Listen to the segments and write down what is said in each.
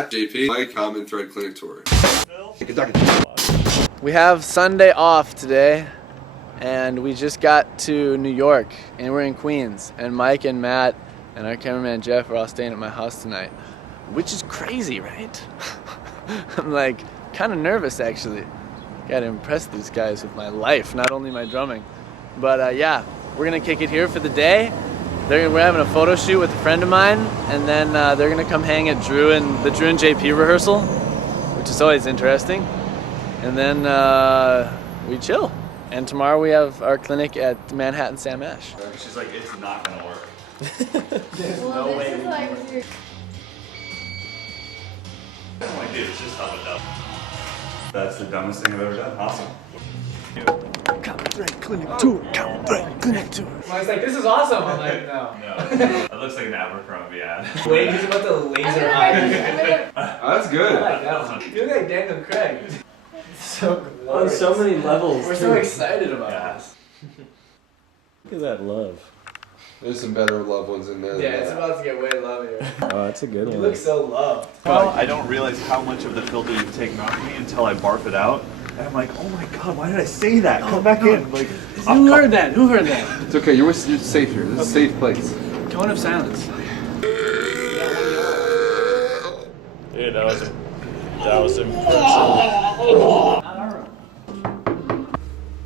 Matt, JP, Mike, Common Thread Clinic Tour. We have Sunday off today, and we just got to New York, and we're in Queens, and Mike and Matt and our cameraman Jeff are all staying at my house tonight, which is crazy, right? I'm like kind of nervous actually. Gotta impress these guys with my life, not only my drumming. But yeah, we're gonna kick it here for the day. We're having a photo shoot with a friend of mine, and then they're gonna come hang at the Drew and JP rehearsal, which is always interesting. And then we chill. And tomorrow we have our clinic at Manhattan Sam Ash. She's like, it's not gonna work. There's no way we can work. I'm like, dude, it's just held it up. That's the dumbest thing I've ever done. Awesome. Clinic tour. Clinic tour. Mike's like, this is awesome. I'm like, no. No, it looks like an Abercrombie ad. Wait, he's about to laser eye. That's good. I like that one. You look like Daniel Craig. So glorious. On so many levels. We're so excited about this. Look at that love. There's some better loved ones in there. Yeah, it's about to get way lovelier. Oh, that's a good one. You look so loved. Well, I don't realize how much of the filter you've taken off me until I barf it out. And I'm like, oh my god, why did I say that? Come back in. Like, Who heard that? Who heard that? It's okay, you're safe here. This is a safe place. Tone of silence. Dude, that was impressive.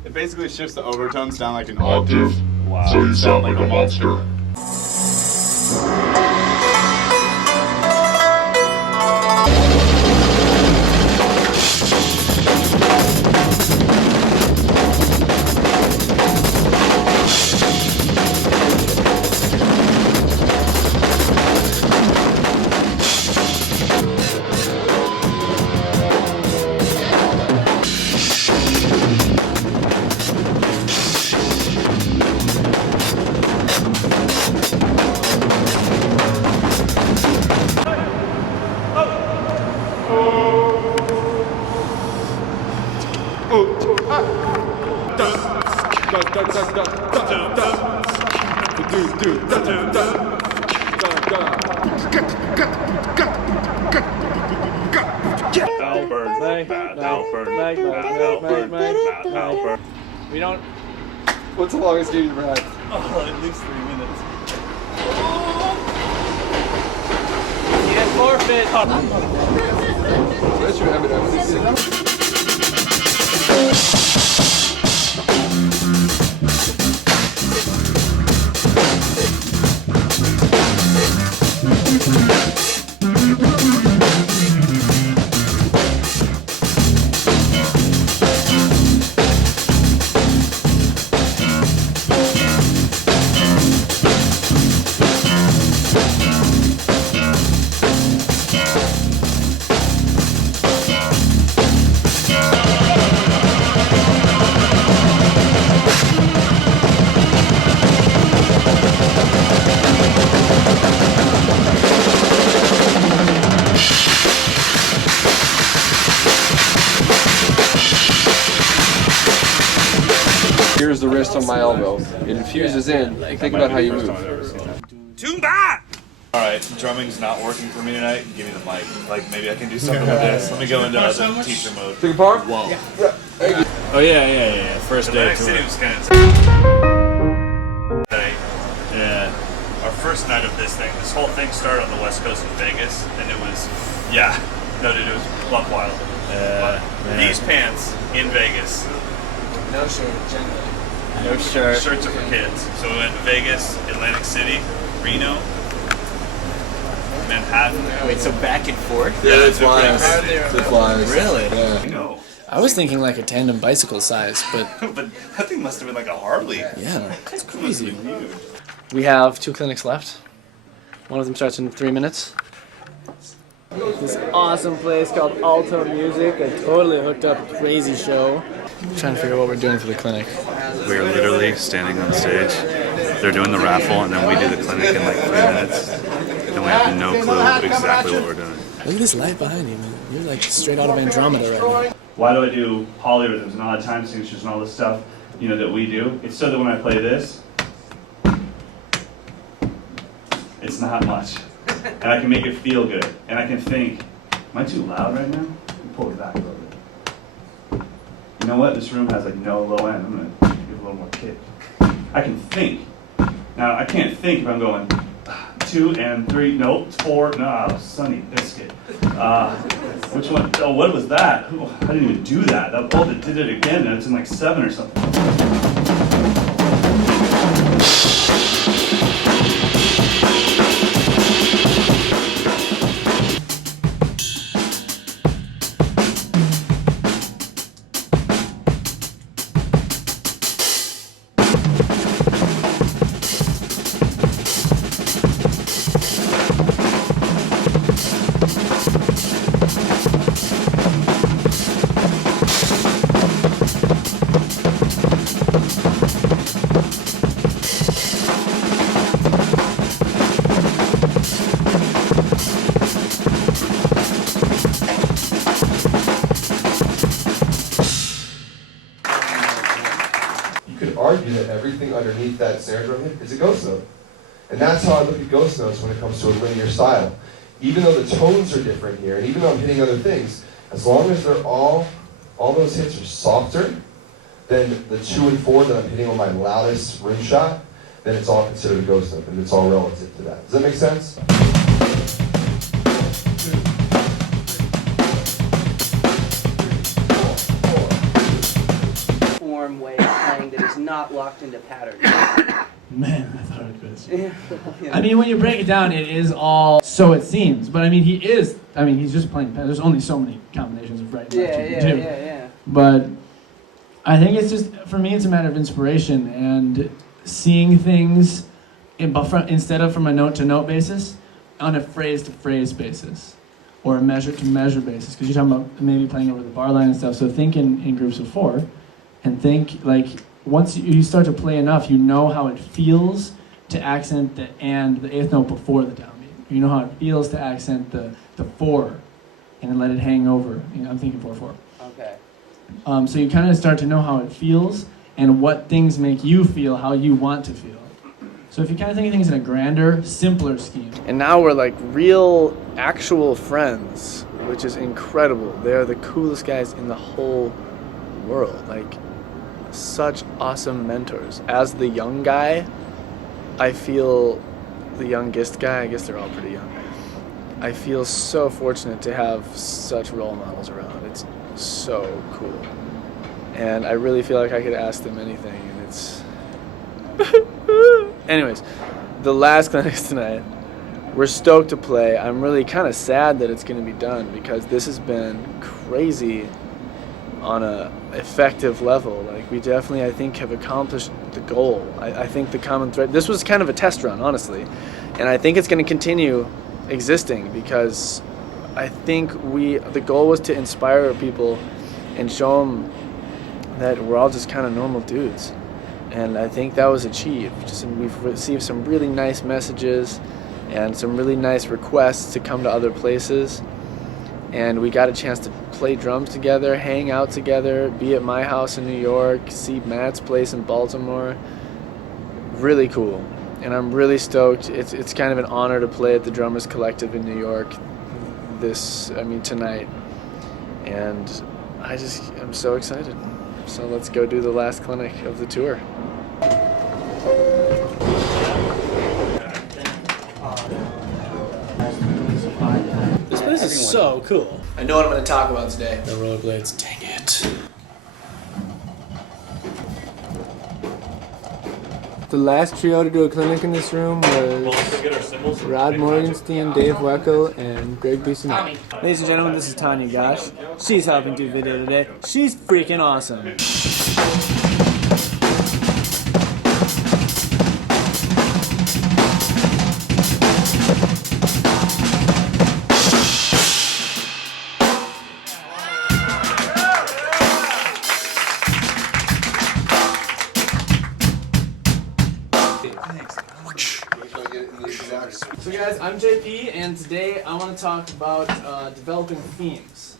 It basically shifts the overtones down like an octave, so you sound like a monster. We don't. What's the longest game you've ever had? oh, at least 3 minutes. You get forfeit. That's your evidence. Here's the wrist on my elbow. It infuses in. Think about how you move. Tune back! Alright, drumming's not working for me tonight. Give me the mic. Like, maybe I can do something with this. Let me go into other teacher mode. Take a part? Whoa. Oh yeah. First day Atlantic tour. City was kind of... Yeah. Our first night of this thing. This whole thing started on the west coast of Vegas, and it was... Yeah. No, dude, it was buck wild. These pants in Vegas. No shirt, generally. No shirt. Shirts are for kids. So we went to Vegas, Atlantic City, Reno, Manhattan. Wait, so back and forth? Yeah, Yeah, it flies. they're It flies. Really? Yeah. No. I was thinking like a tandem bicycle size, but But that thing must have been like a Harley. yeah, that's It must crazy. have been huge. We have 2 clinics left. One of them starts in 3 minutes. This awesome place called Alto Music. I totally hooked up. Crazy show. I'm trying to figure out what we're doing for the clinic. We are literally standing on stage. They're doing the raffle, and then we do the clinic in like 3 minutes. And we have no clue exactly what we're doing. Look at this light behind you, man. You're like straight out of Andromeda right now. Why do I do polyrhythms and all the time signatures and all this stuff, you know, that we do? It's so that when I play this, it's not much. And I can make it feel good. And I can think, Am I too loud right now? Pull it back a little bit. You know what? This room has like no low end. I'm gonna give a little more kick. I can think. Now I can't think if I'm going 2 and 3. Nope, 4. No, Sunny Biscuit. Which one? Oh, what was that? Oh, I didn't even do that. That did it again. And it's in like 7 or something. Argue that everything underneath that snare drum hit is a ghost note. And that's how I look at ghost notes when it comes to a linear style. Even though the tones are different here, and even though I'm hitting other things, as long as they're all those hits are softer than the 2 and 4 that I'm hitting on my loudest rim shot, then it's all considered a ghost note, and it's all relative to that. Does that make sense? Way of playing that is not locked into pattern. Man, I thought it was. I mean, when you break it down, it is all so it seems. But I mean, he's just playing. There's only so many combinations of right and left you can do. Yeah. But I think it's just, for me, it's a matter of inspiration and seeing things instead of from a note-to-note basis, on a phrase-to-phrase basis, or a measure-to-measure basis. Because you're talking about maybe playing over the bar line and stuff. So think in groups of 4. And think, like, once you start to play enough, you know how it feels to accent the 8th note before the downbeat. You know how it feels to accent the 4 and then let it hang over. You know, I'm thinking 4/4. Okay. So you kind of start to know how it feels and what things make you feel how you want to feel. So if you kind of think of things in a grander, simpler scheme. And now we're like real, actual friends, which is incredible. They're the coolest guys in the whole world. Like, such awesome mentors. As the young guy, I feel the youngest guy, I guess they're all pretty young, I feel so fortunate to have such role models around. It's so cool. And I really feel like I could ask them anything, and it's... Anyways, the last clinics tonight, we're stoked to play. I'm really kind of sad that it's going to be done because this has been crazy on a effective level. Like, we definitely, I think, have accomplished the goal. I think the common thread, this was kind of a test run, honestly, and I think it's going to continue existing because I think the goal was to inspire people and show them that we're all just kind of normal dudes, and I think that was achieved. We've received some really nice messages and some really nice requests to come to other places, and we got a chance to play drums together, hang out together, be at my house in New York, see Matt's place in Baltimore. Really cool. And I'm really stoked. It's kind of an honor to play at the Drummers Collective in New York tonight. And I'm so excited. So let's go do the last clinic of the tour. This place is so cool. I know what I'm going to talk about today. The rollerblades, dang it. The last trio to do a clinic in this room was Rod Morgenstein, Dave Weckel, and Greg Bissonette. Ladies and gentlemen, this is Tanya Gosh. She's helping do video today. She's freaking awesome. So guys, I'm JP, and today I want to talk about developing themes.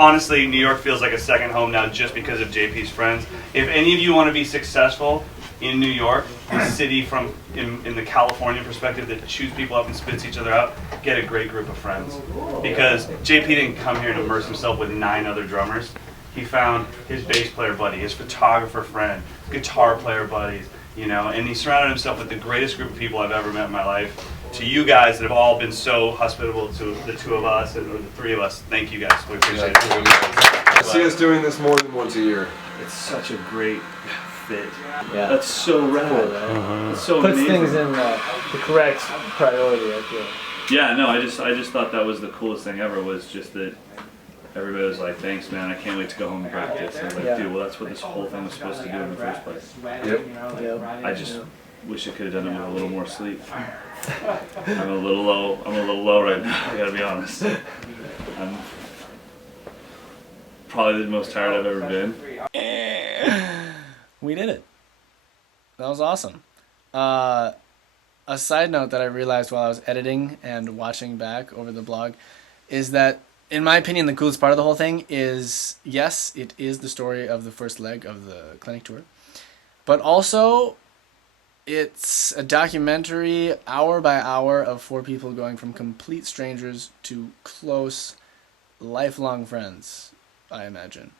honestly, New York feels like a second home now just because of JP's friends. If any of you want to be successful in New York, the city from in the California perspective that chews people up and spits each other out, get a great group of friends. Because JP didn't come here to immerse himself with 9 other drummers. He found his bass player buddy, his photographer friend, guitar player buddies, you know, and he surrounded himself with the greatest group of people I've ever met in my life. To you guys that have all been so hospitable to the 2 of us and the 3 of us, thank you guys. We appreciate it. I see us doing this more than once a year. It's such a great fit. Yeah. That's so rad. It's so Puts amazing. things in the correct priority, I feel. Yeah, no, I just thought that was the coolest thing ever, was just that everybody was like, thanks man, I can't wait to go home and practice. And I was like, dude, well that's what this whole thing was supposed to do in the first place. Yep. I just wish I could have done it with a little more sleep. I'm a little low right now, I gotta be honest. I'm probably the most tired I've ever been. We did it. That was awesome. A side note that I realized while I was editing and watching back over the blog is that, in my opinion, the coolest part of the whole thing is, yes, it is the story of the first leg of the clinic tour, but also it's a documentary hour by hour of 4 people going from complete strangers to close, lifelong friends, I imagine.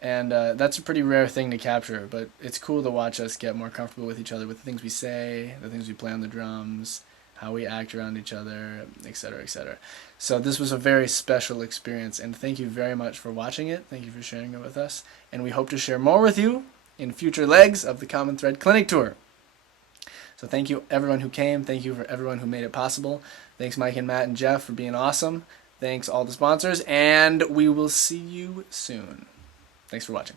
And that's a pretty rare thing to capture, but it's cool to watch us get more comfortable with each other, with the things we say, the things we play on the drums, how we act around each other, etc., etc. So this was a very special experience, and thank you very much for watching it. Thank you for sharing it with us, and we hope to share more with you in future legs of the Common Thread Clinic Tour. So thank you everyone who came. Thank you for everyone who made it possible. Thanks Mike and Matt and Jeff for being awesome. Thanks all the sponsors, and we will see you soon. Thanks for watching.